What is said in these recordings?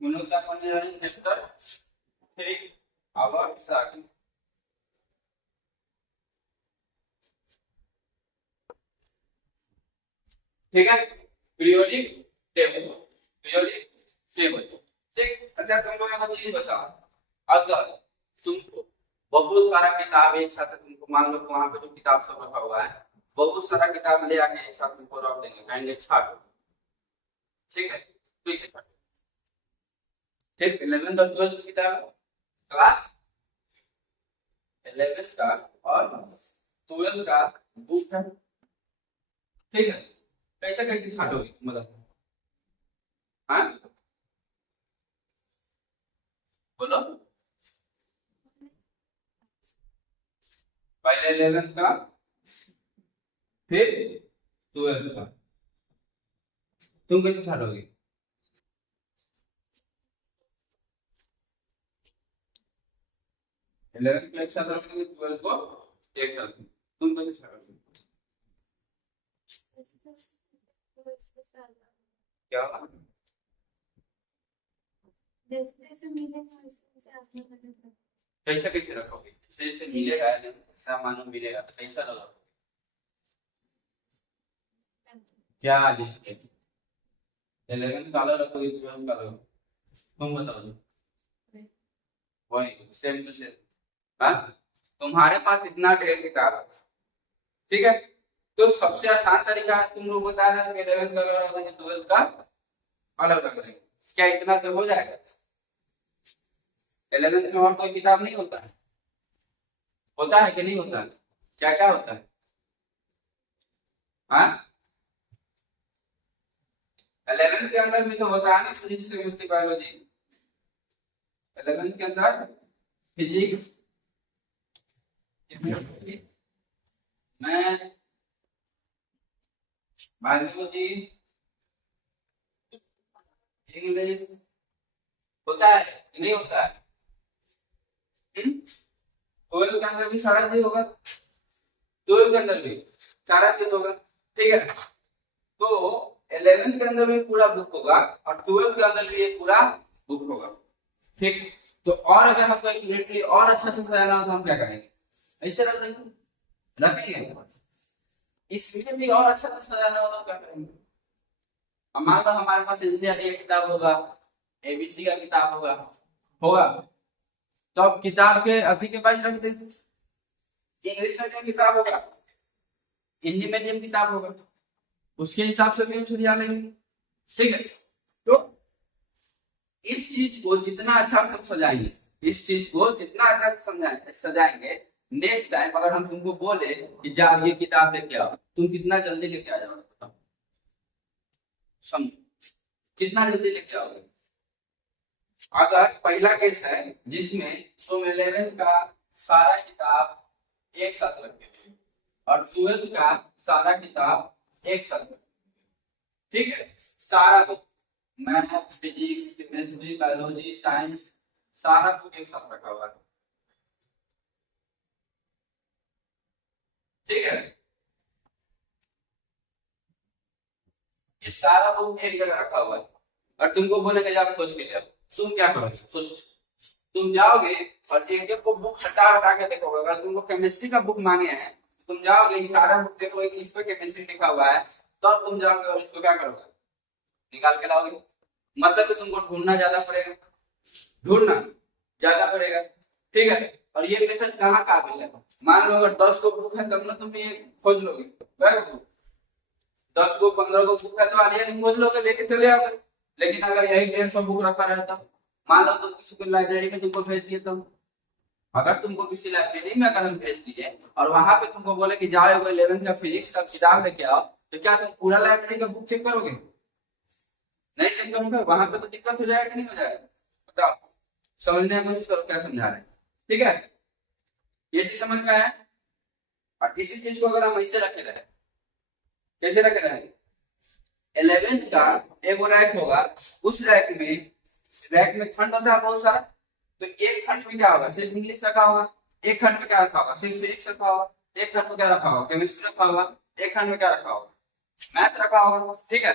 हम लोग क्या पढ़ने जा रहे हैं? Chapter 3 our circle. ठीक है, पीरियोडिक टेबल। Periodic table. ठीक, अच्छा तुम लोग एक चीज बताओ, अगर तुमको बहुत सारा किताब एक साथ, तुमको मान लो वहां पे जो किताब सब रखा हुआ है, बहुत सारा किताब ले आके एक साथ तुमको रख देंगे, कहेंगे छाटो। ठीक है, तो इसे छाटो। फिर 11th और 12th किताब, क्लास 11th का और 12th का बुक है। ठीक है, कैसे कैसे छाटोगे मतलब? हाँ बोलो। पहले 11th का, फिर 12th का, तुम कैसे छाटोगे? 11th को एक साथ रखोगे, 12th को एक साथ, तुम कैसे छाटोगे? क्या होगा? जैसे जैसे मिलेगा वैसे वैसे आपने बदल कैसे कैसे रखोगे? जैसे जैसे मिलेगा क्या मालूम मिलेगा तो कैसा रखोगे? क्या लिखोगे? 11th काला रखोगे, 12th काला रखोगे? तुम बताओ जी। वही सेम टू सेम। हाँ, तुम्हारे पास इतना ढेर किताब है, ठीक है, तो सबसे आसान तरीका है, तुम लोग बता रहे हो कि 11th का अलग रखेंगे, 12th का अलग रखेंगे। क्या इतना से हो जाएगा? 11th में और कोई किताब नहीं होता है? होता है कि नहीं होता है? क्या क्या होता है? हाँ, 11th के अंदर भी तो होता है ना, फिजिक्स केमिस्ट्री बायोलॉजी। 11th के अंदर physics chemistry math biology English होता है कि नहीं होता है? 12th के अंदर भी सारा चीज होगा, 12th के अंदर भी सारा चीज होगा। ठीक है, तो 11th के अंदर भी पूरा बुक होगा और 12th के अंदर भी ये पूरा बुक होगा। ठीक, तो और अगर हमको एक्यूरेटली और अच्छा से सजाना हो तो हम क्या करेंगे? ऐसे रख देंगे, रखेंगे। इसमें भी और अच्छा से सजाना हो तो हम क्या करेंगे? अब मान लो हमारे पास एनसीईआरटी का किताब होगा, एबीसी का किताब होगा, होगा, तो अब किताब के अभी के बाद रख देंगे। इंग्लिश मीडियम किताब होगा, हिंदी मीडियम किताब होगा, उसके हिसाब से भी हम सजा लेंगे। ठीक है, तो इस चीज को जितना अच्छा से हम सजाएंगे, इस चीज को जितना अच्छा से सजाएंगे, नेक्स्ट टाइम अगर हम तुमको बोले कि जाओ ये किताब लेके आओ, तुम कितना जल्दी लेके आ जाओगे बताओ? समझो, कितना जल्दी लेके आओगे? अगर पहला केस है जिसमें तुम 11th का सारा किताब एक साथ रखे हुए और 12th का सारा किताब एक साथ रखे, ठीक है, सारा book, math physics chemistry biology science, सारा बुक एक साथ रखा हुआ है। ठीक है, ये सारा बुक एक जगह रखा हुआ है और तुमको बोलेंगे आप खोज के ले, तुम क्या करोगे? सोचो, तुम जाओगे और एक एक को बुक हटा हटा के देखोगे। अगर तुमको केमिस्ट्री का बुक मांगे हैं, तुम जाओगे सारा बुक देखोगे कि इस पे केमिस्ट्री लिखा हुआ है, तो तुम जाओगे और इसको क्या करोगे? निकाल के लाओगे। मतलब कि तुमको ढूंढना ज्यादा पड़ेगा, ढूंढना ज्यादा पड़ेगा। ठीक है, और ये मेथड कहाँ काबिल है? मान लो अगर 10 को बुक है तब ना तुम ये खोज लोगे, 10 को 15 को बुक है तो आलिया खोज लोगे, लेके चले आओगे। लेकिन अगर यही 150 बुक रखा रहता, मान लो तुम किसी को लाइब्रेरी में तुमको भेज दिए, तो अगर तुमको किसी लाइब्रेरी में अगर हम भेज दिए और वहां पे तुमको बोले कि जाओ 11th का फिजिक्स का किताब लेके आओ, तो क्या तुम पूरा लाइब्रेरी का बुक चेक करोगे? नहीं चेक करोगे, वहां पे तो दिक्कत हो जाएगा कि नहीं हो जाएगा? बताओ, समझने की कोशिश करो क्या समझा रहे हैं। ठीक है, ये चीज समझ में आया? और इसी चीज को अगर हम ऐसे रखे रहे, कैसे रखे रहे? 11th का एक रैक होगा, उस रैक में खंड होता है बहुत सारा, तो एक खंड में क्या होगा? सिर्फ इंग्लिश रखा होगा, एक खंड में क्या रखा होगा? सिर्फ फिजिक्स रखा होगा, एक खंड में क्या रखा होगा? केमिस्ट्री रखा होगा, एक खंड में क्या रखा होगा? मैथ रखा होगा। ठीक है,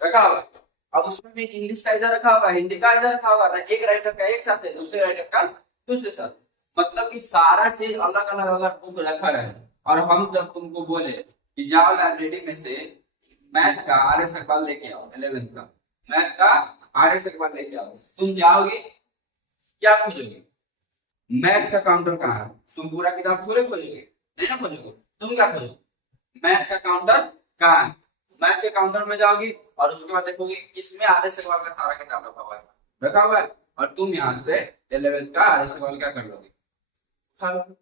रखा होगा। अब उसमें भी इंग्लिश का इधर रखा होगा, हिंदी का इधर रखा होगा, एक राइटर का एक साथ है, दूसरे राइटर का दूसरे साथ। मतलब कि सारा चीज अलग अलग अगर बुक रखा है, और हम जब तुमको बोले कि जाओ लाइब्रेरी में से मैथ का आर एस अखबार लेके आओ, 11th का मैथ का आर एस अखबार लेके आओ, तुम जाओगे क्या खोजोगे? मैथ का काउंटर कहाँ है? तुम पूरा किताब थोड़े खोजोगे, नहीं ना खोजोगे, तुम क्या खोजोगे? मैथ का काउंटर कहाँ है? मैथ के काउंटर में जाओगी और उसके बाद देखोगे किसमें आधे से का सारा किताब रखा हुआ है, और तुम यहाँ से 11th का आधे से क्या कर लोगे, उठा लोगे।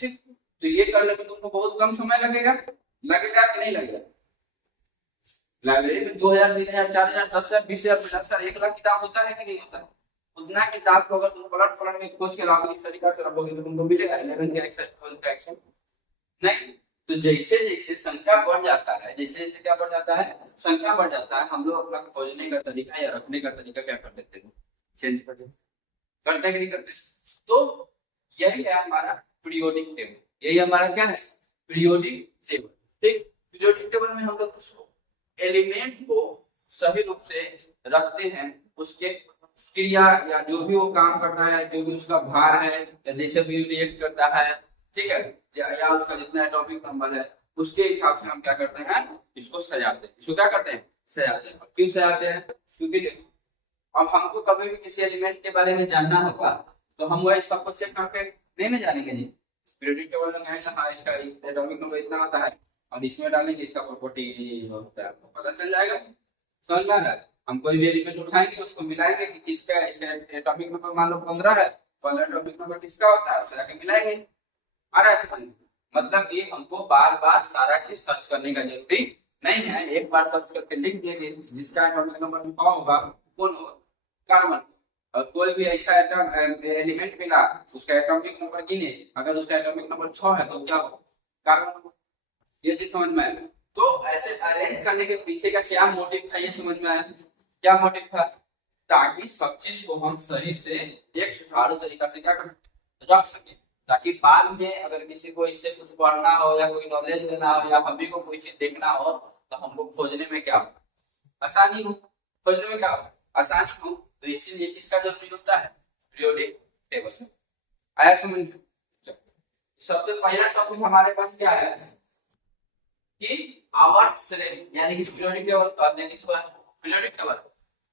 ठीक, तो ये करने में तुमको बहुत कम समय लगेगा, लगेगा कि नहीं लगेगा? लाइब्रेरी में 2000, 3000, 4000, 10,000, 20,000, 50,000, 1 लाख किताब होता है कि नहीं होता? उतना किताब को अगर तुम पलट पलट के खोज के लाओगे, इस तरीका से रखोगे, तो तुमको मिलेगा 11 का एक्सेल, 12 का एक्सेल नहीं। तो जैसे जैसे संख्या बढ़ जाता है, जैसे जैसे क्या बढ़ जाता है, संख्या बढ़ जाता है, हम लोग अपना खोजने का तरीका या रखने का तरीका क्या कर देते हैं, चेंज कर देते, करते कि नहीं करते? तो यही है हमारा पीरियोडिक टेबल, यही हमारा क्या है, पीरियोडिक टेबल। ठीक, पीरियोडिक टेबल में हम लोग एलिमेंट को सही रूप से रखते हैं, उसके क्रिया या जो भी वो काम करता है, जो भी उसका भार है, या जैसे भी रिएक्ट करता है, ठीक है, या उसका जितना एटॉमिक नंबर है, उसके हिसाब से हम क्या करते हैं, इसको सजाते हैं। इसको क्या करते हैं, सजाते हैं। क्यों सजाते हैं? क्योंकि अब हमको कभी भी किसी एलिमेंट के बारे में जानना होगा, तो हम वही सबको चेक करके नहीं ना जानेंगे जी। पीरियोडिक टेबल में है, हाँ इसका एटॉमिक नंबर इतना होता है, और इसमें डालेंगे इसका प्रॉपर्टी होता है, पता चल जाएगा। समझ में आ रहा है? हम कोई भी एलिमेंट उठाएंगे, उसको मिलाएंगे कि किसका, इसका एटॉमिक नंबर मान लो 15 है, 15 एटॉमिक नंबर किसका होता है, उसको जाके मिलाएंगे। आ रहा है समझ? मतलब ये हमको बार बार सारा चीज सर्च करने का जरूरी नहीं है, एक बार सर्च करके लिख दिए कि जिसका एटॉमिक नंबर कौन होगा, कौन होगा, कार्बन। और कोई भी ऐसा एलिमेंट मिला, उसका एटॉमिक नंबर गिने, अगर उसका एटॉमिक नंबर 6 है तो क्या होगा, कार्बन। ये चीज समझ में आया? तो ऐसे अरेंज करने के पीछे का क्या मोटिव था, ये समझ में आया? क्या मोटिव था? ताकि सब चीज को हम सही से एक सुचारू तरीका से क्या कर रख सके, ताकि बाद में अगर किसी को इससे कुछ पढ़ना हो या कोई नॉलेज लेना हो या हमें को कोई चीज देखना हो, तो हमको खोजने में क्या हो, आसानी हो, खोजने में क्या हो, आसानी हो। तो इसीलिए किसका जरूरी होता है, पीरियोडिक टेबल। आया समझ? सबसे पहला टॉपिक हमारे पास क्या है कि आवर्त श्रेणी, यानी कि पीरियोडिक टेबल कहते हैं किसको, पीरियोडिक टेबल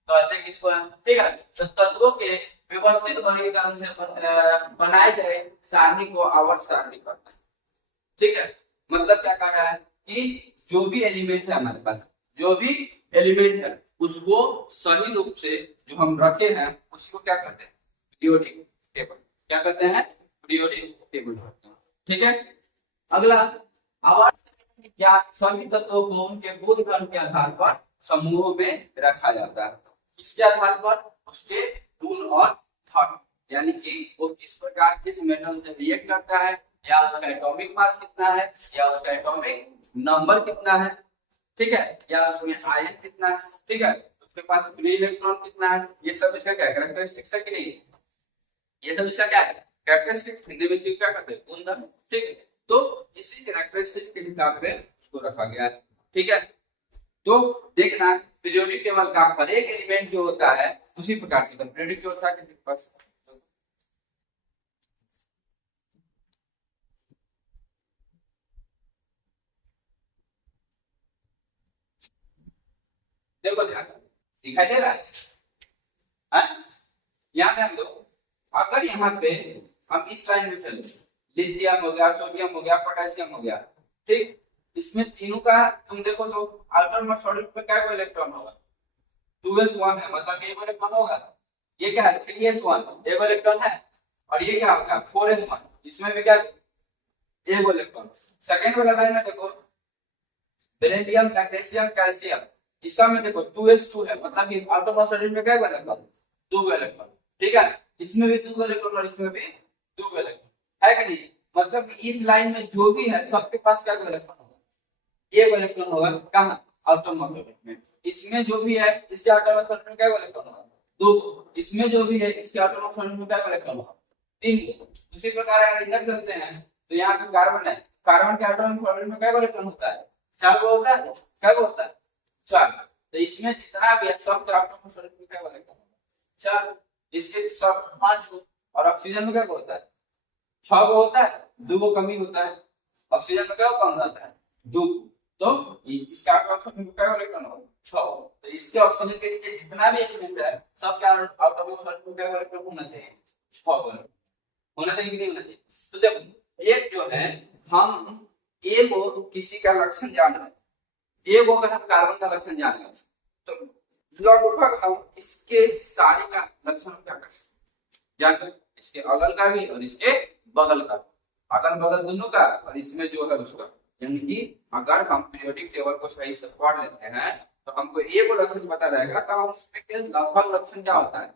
कहते हैं किसको, ठीक है। तो तत्वों के व्यवस्थित वर्गीकरण से बनाए गए सारणी को आवर्त सारणी कहते हैं, ठीक है। मतलब क्या कह रहा है कि जो भी एलिमेंट है हमारे पास, जो भी एलिमेंट है उसको सही रूप से जो हम रखे हैं उसको क्या कहते हैं, पीरियोडिक टेबल। क्या कहते हैं, पीरियोडिक टेबल कहते हैं, ठीक है। अगला, आवर्त क्या, सभी तत्वों को उनके गुणधर्म के आधार पर समूहों में रखा जाता है। किसके आधार पर, उसके गुण और धर्म, यानी कि वो किस प्रकार किस मेटल से रिएक्ट करता है, या उसका एटॉमिक मास कितना है, या उसका एटॉमिक नंबर कितना है, ठीक है, या उसमें आयन कितना है, ठीक है, उसके पास फ्री इलेक्ट्रॉन कितना है, ये सब इसका क्या कैरेक्टरिस्टिक्स है कि नहीं, ये सब इसका क्या है, कैरेक्टरिस्टिक्स। हिंदी में क्या कहते हैं, गुणधर्म, ठीक है। तो इसी कैरेक्टरिस्टिक्स के हिसाब से इसको रखा गया है, ठीक है। तो देखना पीरियोडिक टेबल का हर एक एलिमेंट जो होता है उसी प्रकार से पीरियोडिक टेबल था किसी के पास, देखो ध्यान दिखाई दे रहा है, यहाँ पे हम लोग अगर यहाँ पे हम इस लाइन में चले, लिथियम हो गया, सोडियम हो गया, पोटेशियम हो गया, ठीक, इसमें तीनों का तुम देखो तो अल्टरनेट सॉलिड पे क्या इलेक्ट्रॉन होगा, 2s1 है, मतलब एक इलेक्ट्रॉन होगा। ये क्या है, 3s1 एक इलेक्ट्रॉन है, और ये क्या होगा 4s1, इसमें भी क्या एक इलेक्ट्रॉन। सेकंड वाला लाइन में देखो बेरिलियम, मैग्नीशियम, कैल्शियम, इसमें देखो 2s2 है, मतलब ये अल्टरनेट सॉलिड में क्या इलेक्ट्रॉन, 2 इलेक्ट्रॉन, ठीक है। इसमें भी 2 इलेक्ट्रॉन और इसमें भी 2 इलेक्ट्रॉन है कि नहीं। मतलब इस लाइन में जो भी है सबके पास क्या इलेक्ट्रॉन होगा, एक इलेक्ट्रॉन होगा, कहाँ, ऑटोमोटिव में। इसमें जो भी है इसके ऑटोमोटिव में क्या इलेक्ट्रॉन होगा, 2। इसमें जो भी है इसके ऑटोमोटिव में क्या इलेक्ट्रॉन होगा, 3। उसी प्रकार अगर इधर चलते हैं तो यहाँ पे कार्बन है, कार्बन के ऑटोमोटिव में क्या इलेक्ट्रॉन होता है, 4 होता है, क्या होता है, 4। तो इसमें जितना भी है सब ऑटोमोल सॉल्यूट में क्या बनेगा? चार। इसके सब 5 को, और ऑक्सीजन में क्या होता है? 6 को होता है, 2 को कमी होता है। ऑक्सीजन में क्या कम रहता है? 2। तो इसका ऑक्सीजन में क्या इलेक्ट्रॉन होगा? 6। तो इसके ऑक्सीजन के नीचे जितना भी एलिमेंट है सब क्या ऑटोमोल सॉल्यूट में क्या इलेक्ट्रॉन होना चाहिए? 6 होना चाहिए कि नहीं होना चाहिए? तो देखो एक जो है, हम ए को किसी का लक्षण जान रहे हैं, ए को अगर हम कार्बन का लक्षण जान रहे हैं तो लगभग हम इसके सारे का लक्षण क्या करें? जानकर इसके अगल का भी और इसके बगल का, अगल बगल दोनों का, और इसमें जो है उसका। यानी कि अगर हम पीरियोडिक टेबल को सही से पढ़ लेते हैं तो हमको ए को लक्षण पता रहेगा, तो हम उसमें के लगभग लक्षण क्या होता है?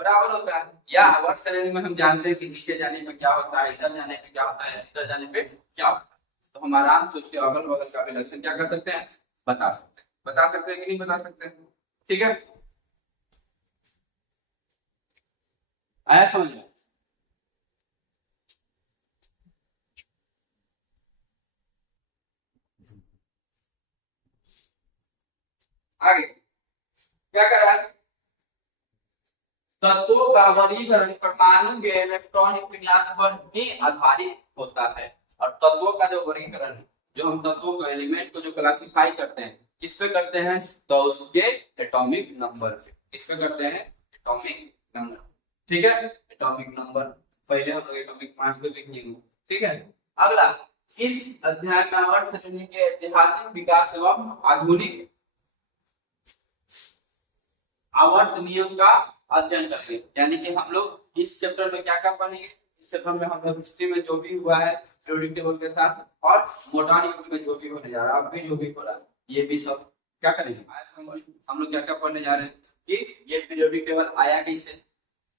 बराबर होता है। या वर्ग श्रेणी में हम जानते हैं कि नीचे जाने पे क्या होता है, इधर जाने पे क्या होता है, इधर जाने पे क्या होता है। तो हम आराम से उसके अगल बगल का भी लक्षण क्या कर सकते हैं? बता सकते हैं। बता सकते हैं कि नहीं बता सकते? ठीक है, आया समझ में? आगे क्या कर रहा है? तत्वों का वर्गीकरण परमाणु के इलेक्ट्रॉनिक विन्यास पर ही आधारित होता है। और तत्वों का जो वर्गीकरण है, जो हम तत्वों को एलिमेंट को जो क्लासिफाई करते हैं, किस पे करते हैं? तो उसके एटॉमिक नंबर पे। किस पे करते हैं? Atomic number. ठीक है, एटॉमिक नंबर। पहले हम लोग एटॉमिक मास पे लिख लेंगे। ठीक है, अगला इस अध्याय में आवर्त श्रेणी के ऐतिहासिक विकास एवं आधुनिक आवर्त नियम का अध्ययन करेंगे। यानी कि हम लोग इस चैप्टर में क्या क्या पढ़ेंगे? इस चैप्टर में हम लोग हिस्ट्री में जो भी हुआ है पीरियोडिक टेबल के साथ, और मॉडर्न युग में जो भी होने जा रहा है, अब भी जो भी हो रहा है, ये भी सब क्या करेंगे? हम लोग क्या क्या पढ़ने जा रहे हैं कि ये पीरियोडिक टेबल आया कैसे,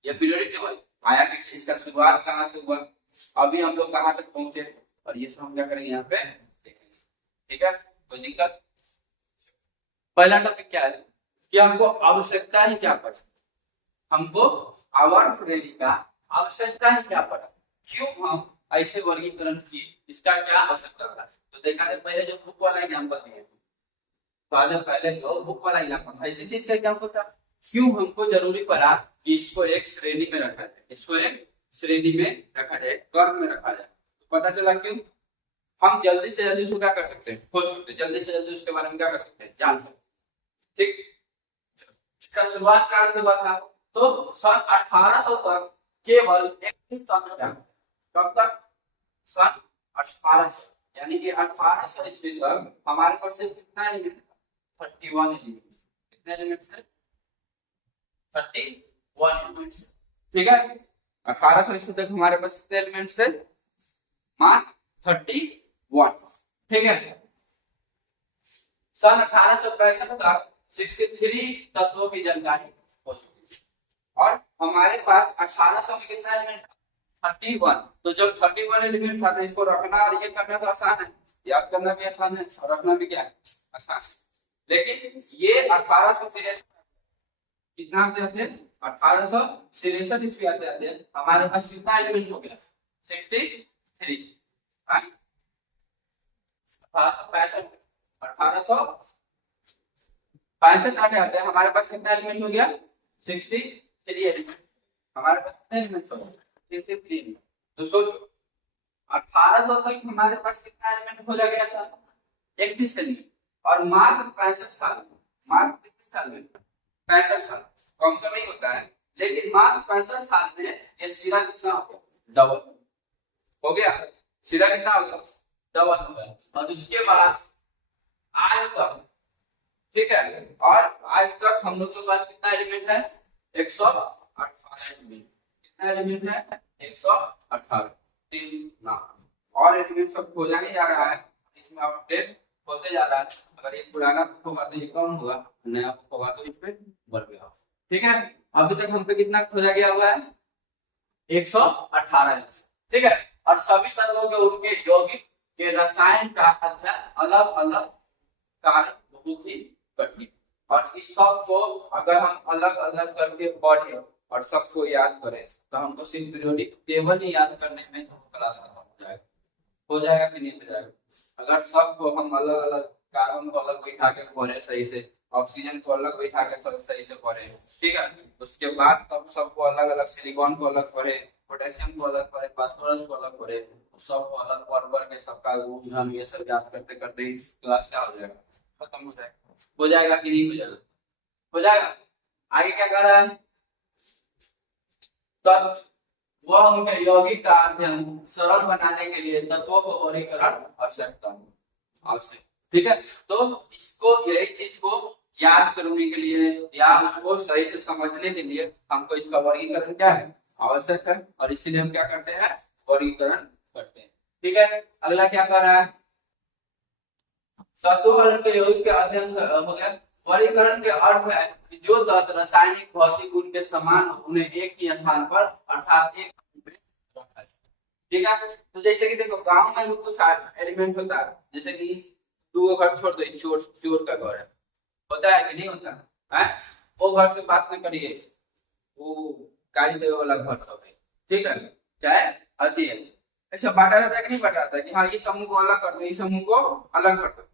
ये पीरियोडिक टेबल आया कैसे, इसका शुरुआत कहाँ से हुआ, अभी हम लोग कहाँ तक पहुंचे, और ये सब हम क्या करेंगे यहाँ पे देखेंगे। ठीक है, कोई दिक्कत? पहला टॉपिक क्या है कि हमको आवश्यकता ही क्या पड़ा, हमको आवर्त श्रेणी का आवश्यकता ही क्या पड़ा, क्यों हम ऐसे वर्गीकरण किए, इसका क्या आवश्यकता था। तो देखा जाए पहले जो बुक वाला एग्जांपल दिए, तो आज पहले जो बुक वाला एग्जांपल था, इसी चीज का एग्जांपल था। क्यों हमको जरूरी पड़ा कि इसको एक श्रेणी में रखा जाए, इसको एक श्रेणी में रखा जाए, क्रम में रखा जाए। तो पता चला क्यों, हम जल्दी से जल्दी उसको क्या कर सकते हैं? खोज सकते हैं, जल्दी से जल्दी उसके बारे में क्या कर सकते हैं? जान सकते हैं। ठीक, इसका शुरुआत कहां से हुआ था? तो सन 1800 तक केवल 31 संख्या, कब तक? सन 1800, यानी कि 1800 ईस्वी तक हमारे पास सिर्फ कितना एलिमेंट था? 31 एलिमेंट। कितने एलिमेंट थे? 31 एलिमेंट। ठीक है, 1800 ईस्वी तक हमारे पास कितने एलिमेंट्स थे? मात्र 31। ठीक है, सन 1865 तक 63 तत्वों की जानकारी हो चुकी थी, और हमारे पास 1800 में कितना एलिमेंट था? 31। तो जब 31 एलिमेंट था तो इसको रखना और ये करना तो आसान है, याद करना भी आसान है और रखना भी क्या है? आसान है। लेकिन ये 1863 कितना आते थे? 1863 ईस्वी आते आते हमारे पास कितना एलिमेंट हो गया? 63। 1865 आते आते हमारे पास कितना एलिमेंट हो गया? 63 एलिमेंट। हमारे पास कितने एलिमेंट हो गए? 63। तो सोचो 1800 तक हमारे पास कितना एलिमेंट खोजा गया था? 31 एलिमेंट, और मात्र 65 साल में, मात्र कितने साल में? 65 साल। कम तो नहीं होता है, लेकिन मात्र 65 साल में ये सीधा कितना हो गया? डबल हो गया। सीधा कितना हो गया? डबल हो गया। और उसके बाद आज तक, ठीक है, और आज तक हम लोग के पास कितना एलिमेंट है? 118 एलिमेंट। कितना एलिमेंट है? 118। और एलिमेंट सब खोजा ही जा रहा है, इसमें अपडेट होते जा रहा है। अगर ये पुराना बुक होगा तो ये कम होगा, नया बुक होगा तो इस पे बढ़ गया। ठीक है, अभी तक हम पे कितना खोजा गया हुआ है? 118। ठीक है, और सभी तत्वों के उनके यौगिक के रसायन का अध्ययन अलग अलग कार्य बहुत ही कठिन, और इस सब को अगर हम अलग अलग करके पढ़े और सबको याद करें तो हमको सिर्फ पीरियोडिक टेबल ही याद करने में 2 क्लास खत्म हो जाएगा। हो जाएगा कि नहीं हो जाएगा? अगर सबको हम अलग अलग कार्बन को अलग बैठा के पढ़े सही से ऑक्सीजन को अलग बैठा के सब सही से पढ़े, ठीक है। उसके बाद तब सबको अलग अलग, सिलिकॉन को अलग पढ़े, पोटेशियम को अलग पढ़े, फास्फोरस को अलग पढ़े, सबको अलग पढ़ के सबका गुण हम ये सब याद करते करते ही क्लास क्या हो जाएगा, खत्म हो जाएगा। हो जाएगा कि नहीं हो जाएगा? हो जाएगा। आगे क्या कर रहा है? तब वह उनके यौगिक का अध्ययन सरल बनाने के लिए तत्वों को वर्गीकरण आवश्यक, ठीक है। तो इसको, यही चीज को याद करने के लिए या उसको सही से समझने के लिए हमको इसका वर्गीकरण क्या है, आवश्यक है, और इसीलिए हम क्या करते हैं, वर्गीकरण करते हैं, ठीक है। अगला क्या कर रहा है? तत्वों और उनके यौगिक के अध्ययन हो गया। वर्गीकरण के अर्थ है कि जो तत्व रासायनिक भौतिक गुण के समान हो उन्हें एक ही स्थान पर अर्थात एक समूह में रखा जाए, ठीक है। तो जैसे कि देखो गांव में भी कुछ एलिमेंट होता है, जैसे कि दो घर छोड़ दो, चोर का घर है, होता है कि नहीं होता है? वो घर से बात न करिए, वो गाली देवे वाला घर सब है, ठीक है, चाहे अति है। अच्छा बांटा जाता है कि नहीं बांटा जाता है कि हाँ ये समूह को अलग कर दो, इस समूह को अलग कर दो,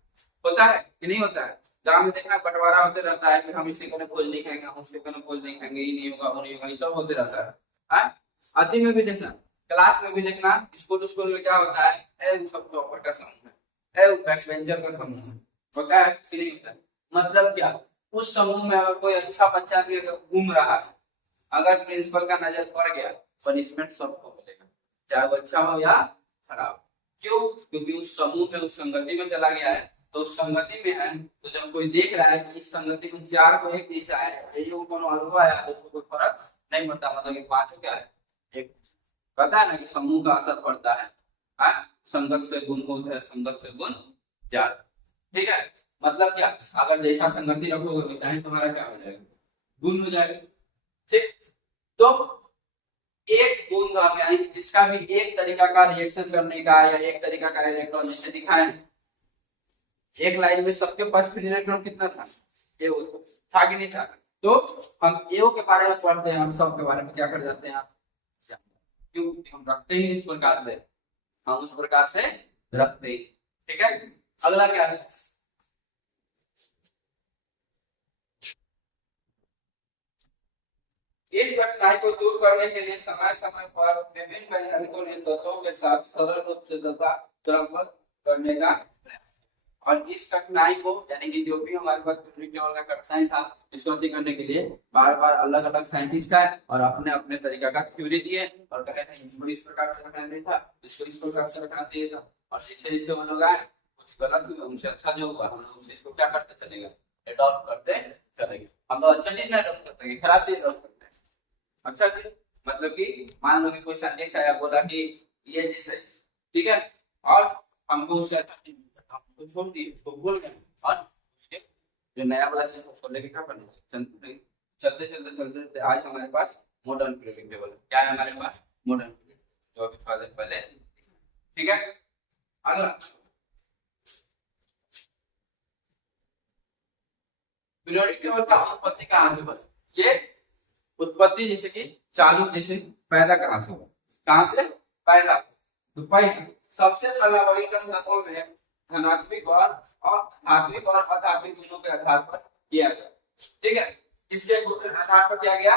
होता है कि नहीं होता है? गांव में देखना बंटवारा होते रहता है कि हम इसे कने खोज नहीं खाएंगे, हम उसके कने खोज नहीं खाएंगे, ये नहीं होगा वो नहीं होगा, ये सब होते रहता है। अति में भी देखना, क्लास में भी देखना, स्कूल में क्या होता है, सब टॉपर का समूह है, बैक बेंचर का समूह है, होता है कि नहीं होता है? मतलब क्या, उस समूह में अगर कोई अच्छा बच्चा भी अगर घूम रहा है, अगर प्रिंसिपल का नजर पड़ गया, पनिशमेंट सबको मिलेगा, चाहे वो अच्छा हो या खराब। क्यों? क्योंकि उस समूह में, उस संगति में चला गया है, तो उस संगति में है, तो जब कोई देख रहा है कि इस संगति में चार को एक दिशा है, ये कोनो अलग आया तो उसको कोई फर्क नहीं पड़ता, मतलब कि पांचों क्या है, एक। पता है ना कि समूह का असर पड़ता है, संगत से गुण होता है, संगत से गुण ज्यादा, ठीक है। मतलब क्या, अगर जैसा संगति रखोगे वैसा ही तुम्हारा क्या हो जाएगा, गुण हो जाएगा, ठीक। तो एक गुण का यानी जिसका भी एक तरीका का रिएक्शन करने का या एक तरीका का इलेक्ट्रॉन, जिसे दिखाएं एक लाइन में सबके पास फ्री इलेक्ट्रॉन कितना था, एओ था कि नहीं था? तो हम एओ के बारे में पढ़ते हैं, हम सब के बारे में क्या कर जाते हैं, क्योंकि हम रखते ही इस प्रकार से, हम उस प्रकार से रखते ही, ठीक है। अगला क्या है? इस कठिनाई को दूर करने के लिए समय समय पर विभिन्न वैज्ञानिकों ने तत्वों के साथ सरल रूप से तथा क्रमबद्ध करने का, और इस कठिनाई को यानी कि जो भी हमारे पास का कठिनाई था, इसको हल करने के लिए बार बार अलग अलग साइंटिस्ट आए और अपने अपने तरीका का थ्योरी दिए और कहे नहीं इसको इस प्रकार से रखना नहीं था, इसको इस प्रकार से रखना चाहिए था, और जैसे जैसे वो लोग आए कुछ गलत हुआ, उनसे अच्छा जो हुआ हम लोग उस चीज को क्या करते चलेगा, एडॉप्ट करते चलेंगे। हम लोग अच्छा चीज नहीं एडॉप्ट करते, खराब चीज एडॉप्ट करते हैं। अच्छा चीज मतलब कि मान लो कि कोई साइंटिस्ट आया बोला कि ये चीज सही, ठीक है, और हमको उससे अच्छा चीज तो छोड़ दिए, उसको भूल गए, और जो नया वाला चीज उसको लेके क्या करना, चलते चलते चलते चलते आज हमारे पास मॉडर्न पीरियडिक टेबल है। क्या है हमारे पास? मॉडर्न पीरियड, जो अभी थोड़ा देर पहले, ठीक है। अगला पीरियडिक टेबल का उत्पत्ति कहां से बनी? ये उत्पत्ति जैसे कि चालू, जैसे पैदा कहां से हुआ, कहां से पैदा? तो पहले सबसे पहला वर्गीकरण तत्वों में धनात्मक और धात्विक और अधात्विक गुणों के आधार पर किया गया, ठीक है। किसके आधार पर किया गया?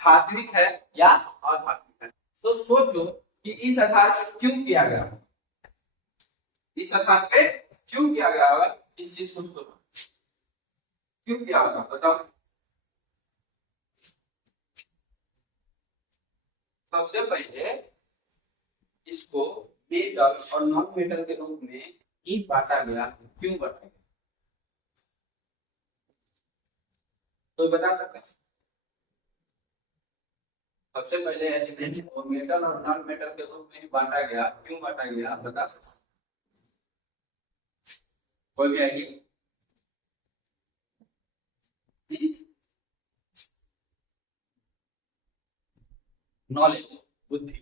धात्विक है या अधात्विक है। तो सोचो कि इस आधार पर क्यों किया गया, इस आधार पे क्यों किया गया होगा, इस चीज को सोचो क्यों किया होगा, बताओ। सबसे पहले इसको मेटल और नॉन मेटल के रूप में ही बांटा गया, क्यों बांटा गया तो बता सकता है? सबसे पहले एलिमेंट को मेटल और नॉन मेटल के रूप में ही बांटा गया, क्यों बांटा गया बता सकता है? कोई भी आइडिया? नॉलेज, बुद्धि,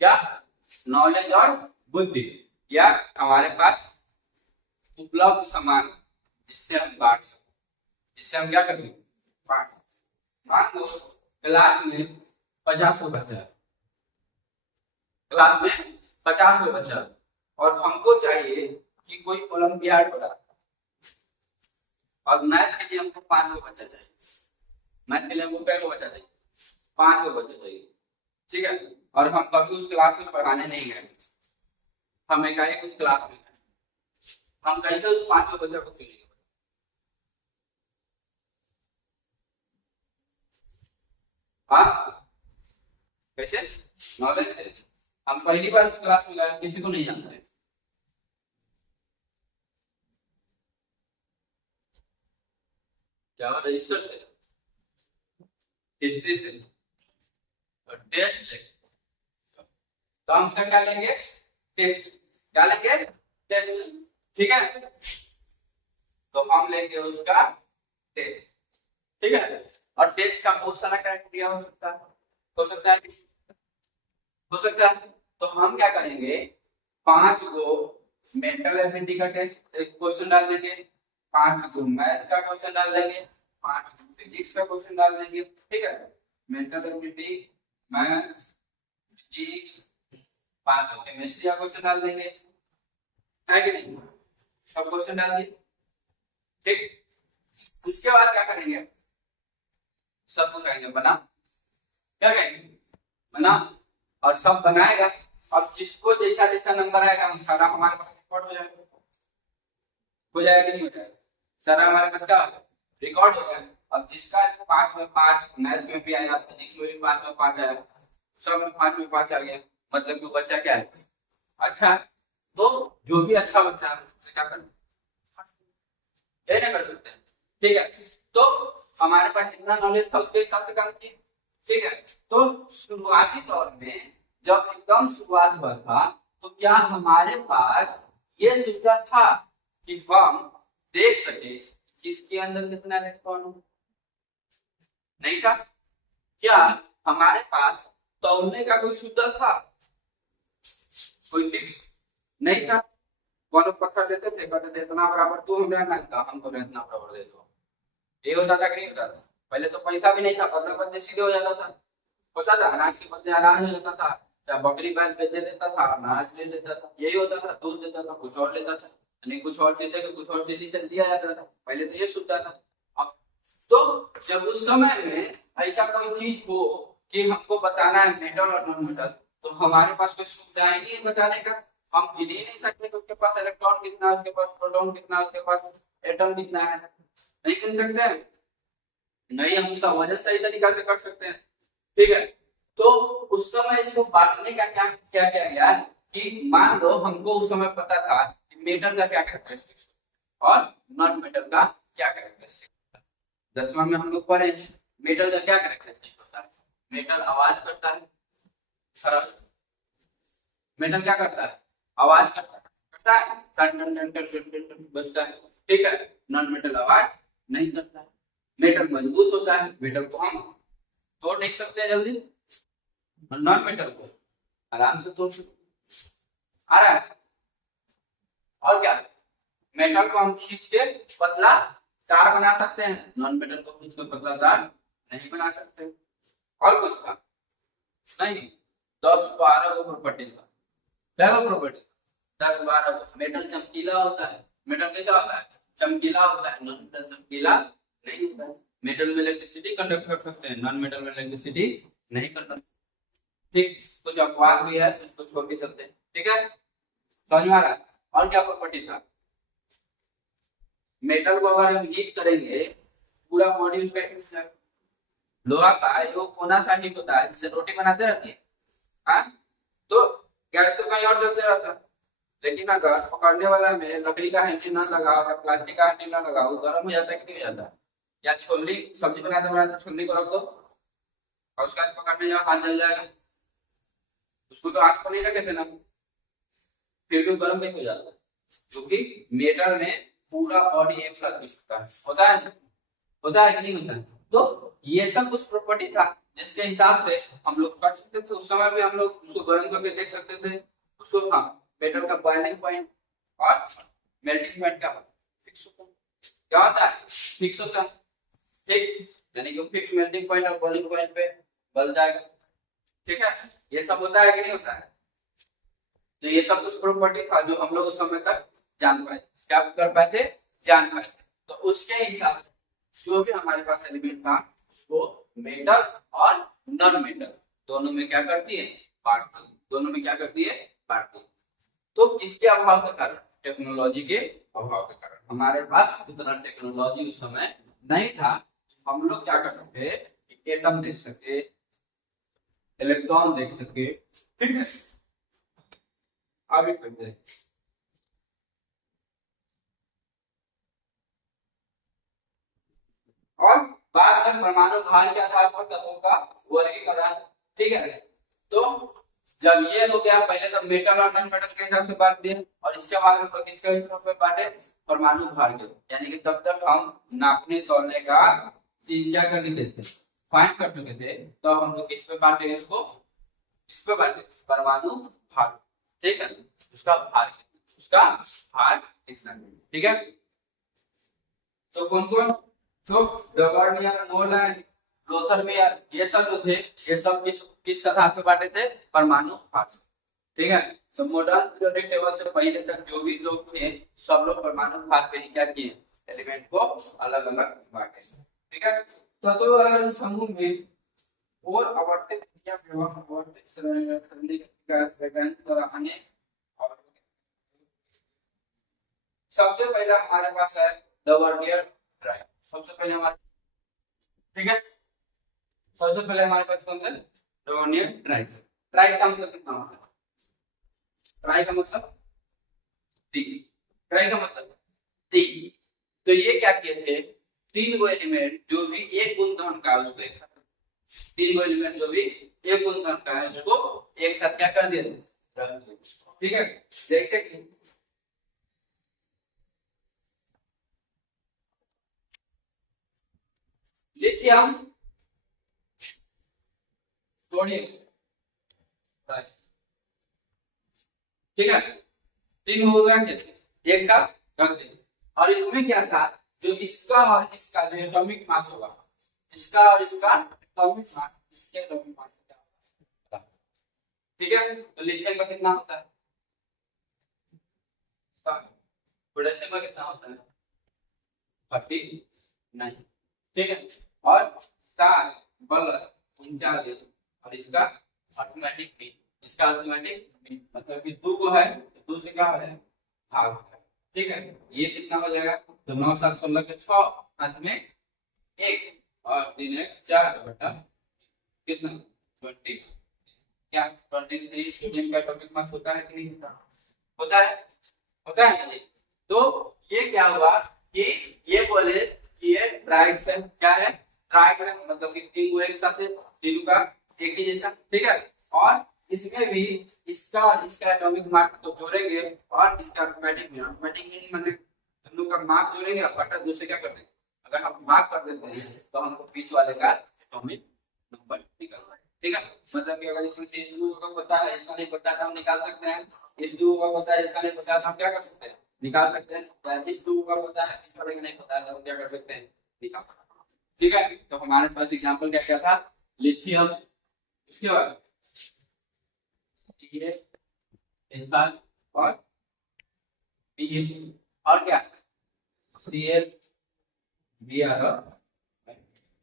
क्या? नॉलेज और बुद्धि, या हमारे पास उपलब्ध सामान जिससे हम बांट सकें, जिससे हम क्या कर सकते, बांट। मान लो क्लास में 50 बच्चा, क्लास में 50 बच्चा, और हमको चाहिए कि कोई ओलंपियाड बना, और मैथ के लिए हमको 5 को बच्चा चाहिए। मैथ के लिए हमको क्या को बच्चा चाहिए? 5 को बच्चा चाहिए, ठीक है। और हम कभी उस क्लास में पढ़ाने नहीं गए, हम एकाएक उस क्लास में गए, हम कैसे उस 5 को बच्चा को चुनेंगे? हाँ, कैसे? नॉलेज से। हम पहली बार उस क्लास में गए, किसी को नहीं जानते। क्या रजिस्टर से, हिस्ट्री से, और टेस्ट लेंगे। तो हम उसका क्या लेंगे? टेस्ट। क्या लेंगे? टेस्ट, ठीक है। तो हम लेंगे उसका टेस्ट, ठीक है। और टेस्ट का बहुत सारा क्राइटेरिया हो सकता है, हो सकता है, हो सकता है। तो हम क्या करेंगे, 5 को मेंटल एबिलिटी का टेस्ट क्वेश्चन डाल देंगे, 5 को मैथ का क्वेश्चन डाल देंगे, 5 को फिजिक्स का क्वेश्चन डाल देंगे, ठीक है। मेंटल एबिलिटी, मैथ, फिजिक्स, 5 को केमिस्ट्री का क्वेश्चन डाल देंगे, है कि नहीं? सब क्वेश्चन डाल दिए, ठीक। उसके बाद क्या करेंगे, सबको कहेंगे बना, क्या कहेंगे? बना। और सब बनाएगा। अब जिसको जैसा जैसा नंबर आएगा हम सारा हमारे पास रिकॉर्ड हो जाएगा, हो जाएगा कि नहीं हो जाएगा? सारा हमारे पास क्या होगा? रिकॉर्ड हो जाएगा। अब जिसका 5 में 5, मैथ में भी आया, फिजिक्स में भी 5 में 5 आया, सब में 5 में 5 आ गया, मतलब कि बच्चा क्या है? अच्छा है। तो जो भी अच्छा बच्चा है उससे क्या करना, ये नहीं कर सकते, ठीक है। तो हमारे पास जितना नॉलेज था उसके हिसाब से काम किए, ठीक है। तो शुरुआती दौर में जब एकदम शुरुआत हुआ था तो क्या हमारे पास ये सुविधा था कि हम देख सके किसके अंदर कितना इलेक्ट्रॉन हो? नहीं था। क्या हमारे पास तौलने का कोई सूत्र था? कोई फिक्स नहीं था। कौन पत्थर देते थे, कहते थे इतना बराबर तू हमें ना, हम तो इतना बराबर दे दो, ये होता था कि नहीं होता था? पहले तो पैसा भी नहीं था, बदला बदले सीधे हो जाता था, होता था, अनाज के बदले अनाज हो जाता था, या बकरी भैंस बेच देता था, अनाज ले लेता था, यही होता था, दूध देता था, कुछ और लेता था, नहीं कुछ और चीज देकर कुछ और चीज दिया जाता था। पहले तो ये सुविधा था। अब तो जब उस समय में ऐसा कोई चीज हो कि हमको बताना है मेटल और नॉन मेटल, तो हमारे पास कोई सुविधा ही नहीं है बताने का। हम गिन ही नहीं सकते कि उसके पास इलेक्ट्रॉन कितना है, उसके पास प्रोटॉन कितना है, उसके पास एटम कितना है, नहीं गिन सकते हैं। नहीं हम उसका वजन सही तरीका से कर सकते हैं, ठीक है। तो उस समय इसको बांटने का क्या क्या किया गया कि मान लो हमको उस समय पता था कि मेटल का क्या कैरेक्टरिस्टिक्स और नॉन मेटल का क्या कैरेक्टरिस्टिक्स। 10वां में हम लोग पढ़े मेटल का क्या कैरेक्टरिस्टिक्स होता है। मेटल आवाज करता है, मेटल क्या करता है? आवाज करता है, टन टन टन टन टन टन टन बजता है, ठीक है। नॉन मेटल आवाज नहीं करता है। मेटल मजबूत होता है, मेटल को हम तोड़ नहीं सकते जल्दी, नॉन मेटल को आराम से तोड़ सकते। आ रहा है? और क्या, मेटल को हम खींच के पतला तार बना सकते हैं, नॉन मेटल को खींच के पतला तार नहीं बना सकते। और कुछ का नहीं, 10-12 को प्रॉपर्टी था, क्या प्रॉपर्टी? 10-12। मेटल चमकीला होता है, मेटल कैसा होता है? चमकीला होता है, नॉन मेटल चमकीला नहीं होता है। मेटल में इलेक्ट्रिसिटी कंडक्ट कर सकते हैं, नॉन मेटल में इलेक्ट्रिसिटी नहीं कर सकते, ठीक। कुछ अपवाद भी है, उसको छोड़ भी सकते हैं, ठीक है, समझ में आ रहा है? और क्या प्रॉपर्टी था? मेटल को अगर हम हीट करेंगे पूरा बॉडी उसका हीट हो जाएगा। लोहा का जो कोना सा हीट होता है, जिसे रोटी बनाते रहती है, हाँ, तो गैस तो कहीं और जलते रहता है, लेकिन अगर पकड़ने वाला में लकड़ी का हैंडल ना लगा और प्लास्टिक का हैंडल ना लगा, वो गर्म हो जाता है कि नहीं हो जाता है? या छोलनी, सब्जी बनाते बनाते छोलनी को रख दो और उसके बाद पकड़ने जाओ, हाथ जल जाएगा। उसको तो आंच को नहीं रखे थे ना, फिर भी गर्म नहीं हो जाता, क्योंकि मेटल में पूरा बॉडी एक साथ होता है, होता है कि नहीं होता है? तो ये सब कुछ प्रॉपर्टी था जिसके हिसाब से हम लोग कर सकते थे। उस समय में हम लोग उसको गर्म करके देख सकते थे उसको। हाँ, मेटल का बॉइलिंग पॉइंट और मेल्टिंग पॉइंट क्या फिक्स होता है, क्या होता है? फिक्स होता है, ठीक। यानी कि फिक्स मेल्टिंग पॉइंट और बॉइलिंग पॉइंट पे बल जाएगा, ठीक है। ये सब होता है कि नहीं होता है? तो ये सब कुछ प्रॉपर्टी था जो हम लोग उस समय तक जान पाए, क्या कर पाए थे? जान पाए थे। तो उसके हिसाब से जो भी हमारे पास एलिमेंट था उसको मेटल और नॉन मेटल दोनों में क्या करती है, बांटती है। दोनों में क्या करती है, बांटती है। तो किसके अभाव के कारण, टेक्नोलॉजी के अभाव के कारण। हमारे पास इतना टेक्नोलॉजी उस समय नहीं था। हम लोग क्या कर सकते, एटम देख सके, इलेक्ट्रॉन देख सके, ठीक है। आगे करते हैं। और बाद में परमाणु भार के आधार पर तत्वों का वर्गीकरण, ठीक है। तो जब ये हो गया, पहले तो मेटल और नॉन मेटल के हिसाब से बांट दिए, और इसके बाद में किसके हिसाब से बांटे, परमाणु भार के। यानी कि तब तक हम नापने तोलने का चीज क्या कर लेते थे, फाइंड कर चुके थे। तो हम लोग किस पे बांटे, इसको इस पे बांटे, परमाणु भार, ठीक है। उसका भार, उसका भार कितना, ठीक है। तो कौन कौन, तो डबर्नियर, मोलन, लोथरमेयर, ये सब जो थे, ये सब किस आधार पे बांटे थे, परमाणु भार, ठीक है। तो मॉडर्न पीरियोडिक टेबल से पहले तक जो भी लोग थे सब लोग परमाणु भार पे ही क्या किए, एलिमेंट को अलग अलग बांटे, ठीक है। तो समूह में और आवर्तित या आवर्तित करने का वैज्ञानिक सराहने। और सबसे पहला हमारे पास है डबर्नियर ड्राइव, सबसे पहले हमारे, ठीक है। सबसे पहले हमारे पास कौन सा, डबर्नियर ड्राइव। ड्राइव का मतलब कितना होता है, ट्राई का मतलब तीन, ट्राई का मतलब तीन। तो ये क्या किए थे, तीन गो एलिमेंट जो भी एक गुणधर्म का है उसको एक साथ, तीन गो एलिमेंट जो भी एक गुणधर्म का है उसको एक साथ क्या कर दिया, रख दिया, ठीक है। जैसे कि लिथियम, सोडियम, ठीक है। तीन हो गया, एक साथ रख देंगे। और इसमें क्या था, जो इसका और इसका जो एटॉमिक मास होगा, इसका और इसका एटॉमिक मास, इसके एटॉमिक मास क्या होगा, ठीक है। तो लिथियम का कितना होता है, पोटेशियम का कितना होता है, 39, ठीक है। और तार बल 39, और इसका अर्थमेटिक मीन, इसका अर्थमेटिक मीन मतलब कि दो को है तो दो से क्या हो है, भाग हो है, ठीक है। ये कितना हो जाएगा, तो 9 7 16 के 6, अंत में 1 और 3 1 4 बटा कितना 20, क्या 23 सोडियम का एटॉमिक मास होता है कि नहीं होता, होता है, होता है ना जी। तो ये क्या हुआ कि ये बोले कि ये ट्राइड्स है, क्या है, ट्राइड्स है, मतलब कि तीन को एक साथ है, तीनों का एक ही जैसा, ठीक है। और इसमें भी इसका और इसका एटॉमिक मास तो जोड़ेंगे, और इसका अर्थमेटिक मीन माने दोनों का मास जोड़ेंगे और बटा दूसरे क्या कर देंगे। अगर हम भाग कर देते हैं तो हमको बीच वाले का एटॉमिक नंबर निकलना है, ठीक है। मतलब कि अगर इसमें से इस दो का पता है, इसका नहीं पता तो हम निकाल सकते हैं, इस दो का पता है, इसका नहीं पता तो हम क्या कर सकते हैं, निकाल सकते हैं। इस दो का पता है, इस वाले का नहीं पता है तो हम क्या कर सकते हैं, निकाल सकते हैं, ठीक है। तो हमारे पास एग्जांपल क्या क्या था, लिथियम, इसके बाद ये इसका, और ये, और क्या Cl, Br,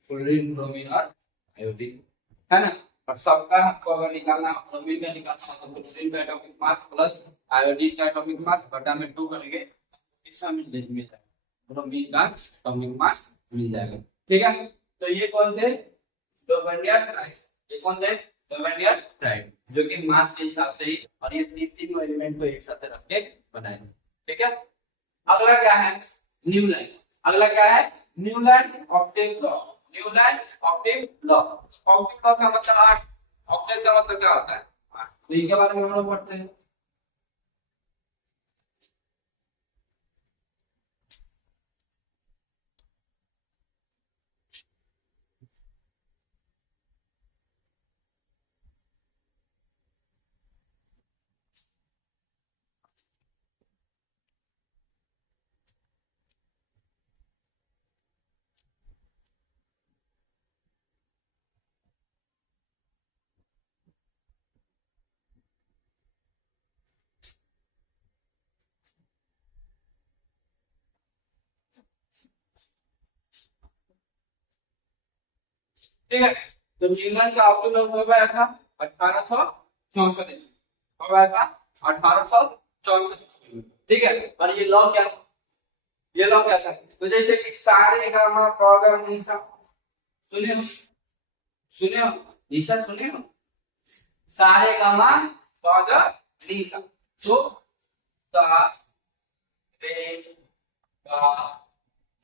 क्लोरीन, ब्रोमीन और आयोडीन, है ना। और सबका हमको अगर निकालना है, ब्रोमीन का निकालना है तो क्लोरीन का एटॉमिक मास प्लस आयोडीन का एटॉमिक मास बटा में 2 करेंगे, इसका मिल जाएगा, ब्रोमीन का एटॉमिक मास मिल जाएगा, ठीक है। तो ये कौन थे, डोबर्नियर ट्राइड, ये कौन थे, डोबर्नियर ट्राइड, जो कि मास के हिसाब से ही, और ये तीन एलिमेंट को एक साथ रख के बनाए, ठीक है। अगला क्या है, न्यूलैंड, अगला क्या है, Newland octave law, Newland octave law. Octave law का मतलब 8, ऑक्टेव का मतलब क्या होता है, 8। तो इनके बारे में हम लोग पढ़ते हैं। ठीक है। तो न्यूलैंड का आउटलुक हो गया था 1864 ईस्वी, हो गया था 1864। ठीक है। और ये लॉ क्या था? ये लॉ क्या था? तो जैसे कि सारे गामा पागा निशा, सुने हो, सुने हो निशा, सुने हो, सारे गामा पागा निशा, तो सा रे गा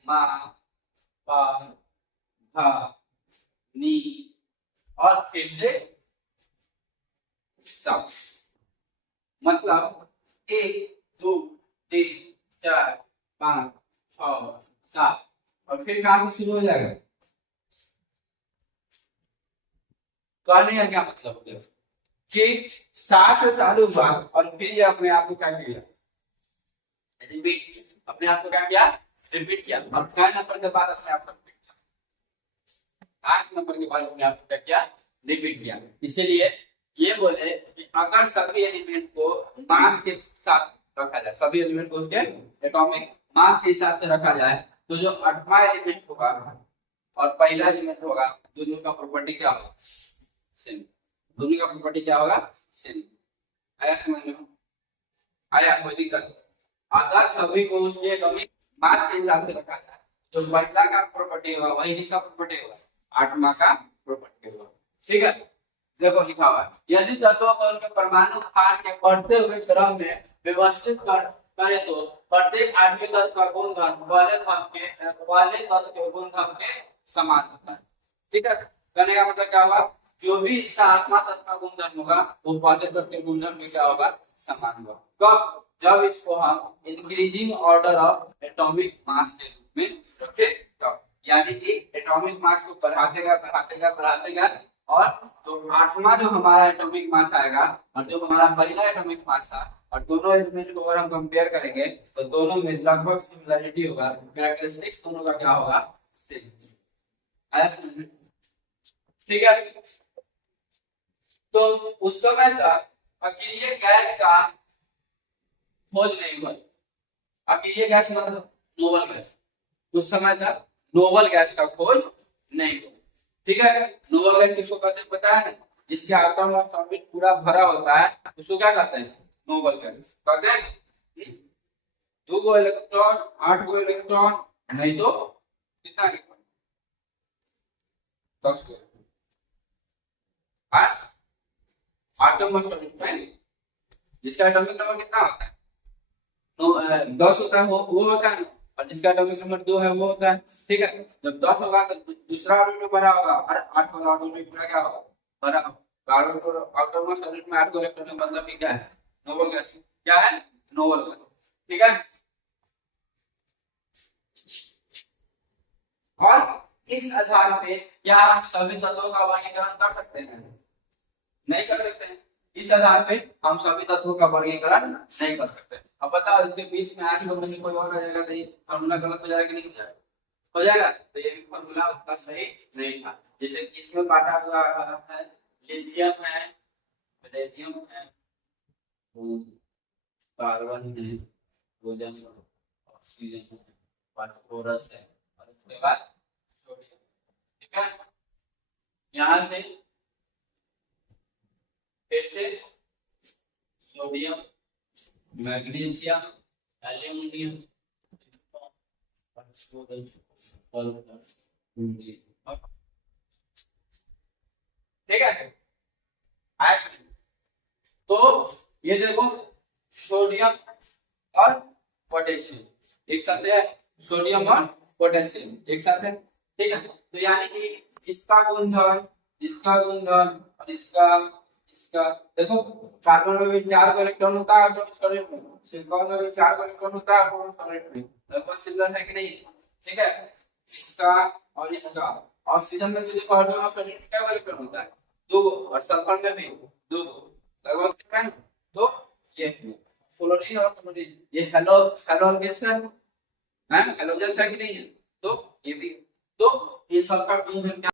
मा पा धा नी और फिर से सा। मतलब 1 2 3 4 5 6 7 और फिर कहां से शुरू हो जाएगा? कहने का क्या मतलब हो गया कि 7 से चालू हुआ और फिर ये अपने आप को क्या किया? रिपीट, अपने आप को क्या किया? रिपीट किया। और 6 नंबर के बाद अपने आप को रिपीट किया, 8 नंबर के बाद अपने आप को क्या किया? रिपीट किया। इसीलिए ये बोले कि अगर सभी एलिमेंट को मास के साथ रखा जाए, सभी एलिमेंट को उसके एटॉमिक मास के हिसाब से रखा जाए, तो जो 8वां एलिमेंट होगा और पहला एलिमेंट होगा, दोनों का प्रॉपर्टी क्या होगा? सेम। दोनों का प्रॉपर्टी क्या होगा? सेम। आया समझ में? आया? कोई दिक्कत? अगर सभी को उसके एटॉमिक मास के हिसाब से रखा जाए, जो पहला का प्रॉपर्टी होगा वही किसका प्रॉपर्टी होगा? 8वां का प्रॉपर्टी होगा। ठीक है। देखो लिखा हुआ है, यदि तत्वों को उनके परमाणु भार के बढ़ते हुए क्रम में व्यवस्थित करें तो प्रत्येक आणविक तत्व का गुणधर्म वाले तत्व के गुणधर्म के समान होता है। ठीक है। कहने का मतलब क्या होगा? जो भी इसका आत्मा तत्व का गुणधर्म होगा वो पहले तत्व के गुणधर्म में क्या होगा? समान होगा। कब? जब इसको हम increasing order of atomic mass के रूप में रखें तब, यानी कि एटॉमिक मास को बढ़ाते गए और तो 8वां जो हमारा एटॉमिक मास आएगा और जो हमारा पहला एटॉमिक मास था, और दोनों एलिमेंट को अगर हम कंपेयर करेंगे तो दोनों में लगभग सिमिलरिटी होगा, कैरेक्टरिस्टिक्स दोनों का क्या होगा? सेम। आया समझ में? ठीक है। तो उस समय तक अकेले गैस का खोज नहीं हुआ। अकेले गैस मतलब नोबल गैस, उस समय तक नोबल गैस का खोज नहीं हुआ। ठीक है। नोबल गैस किसको कहते हैं पता है ना? जिसके आटम और ऑर्बिट पूरा भरा होता है उसको क्या कहते हैं? नोबल गैस कहते हैं। 2 गो इलेक्ट्रॉन, 8 गो इलेक्ट्रॉन, नहीं तो कितना इलेक्ट्रॉन? 10 गो। आटम और ऑर्बिट में जिसका एटॉमिक नंबर कितना होता है? 10 होता है, वो होता है ना, और जिसका एटॉमिक नंबर 2 है वो होता है। ठीक है। जब 10 होगा तो दूसरा ऑर्बिट भरा होगा और 8 वाला ऑर्बिट पूरा क्या होगा? भरा। आउटर मोस्ट ऑर्बिट में 8 इलेक्ट्रॉन का मतलब क्या है? Noble gas. क्या है? Noble gas. ठीक है। और इस आधार पे क्या आप सभी तत्वों का वर्गीकरण कर सकते हैं? नहीं कर सकते हैं। इस आधार पे हम सभी तत्वों का वर्गीकरण नहीं कर सकते। अब बताओ इसके बीच में 8 नंबर में कोई और आ जाएगा तो ये फार्मूला गलत हो जाएगा कि नहीं हो जाएगा? हो जाएगा। तो ये भी फार्मूला उतना सही नहीं था। जैसे इसमें बांटा हुआ है, लिथियम है, वैलेडियम है, कार्बन है, हाइड्रोजन है, ऑक्सीजन है, फास्फोरस है और उसके बाद सोडियम। ठीक है। यहाँ से फिर से सोडियम, मैग्नीशियम, एल्यूमिनियम, ठीक है। तो ये देखो सोडियम और पोटेशियम एक साथ है, सोडियम और पोटेशियम एक साथ है। ठीक है। तो यानी कि इसका गुणधर्म, इसका गुणधर्म और इसका देखो कार्बन में भी 4 इलेक्ट्रॉन होता है एटॉमिक सॉलिड में, सिलिकॉन में भी 4 इलेक्ट्रॉन होता है एटॉमिक सॉलिड में, लगभग सिमिलर है कि नहीं? ठीक है। इसका और इसका। ऑक्सीजन में भी देखो एटॉमिक सॉलिड में क्या इलेक्ट्रॉन होता है? 2 और सल्फर में भी 2, लगभग सेम है। तो ये फ्लोरीन और क्लोरीन ये हेलोजन गैस है, हैं? हेलोजन है कि नहीं है? तो ये भी, तो ये सबका गुणधर्म क्या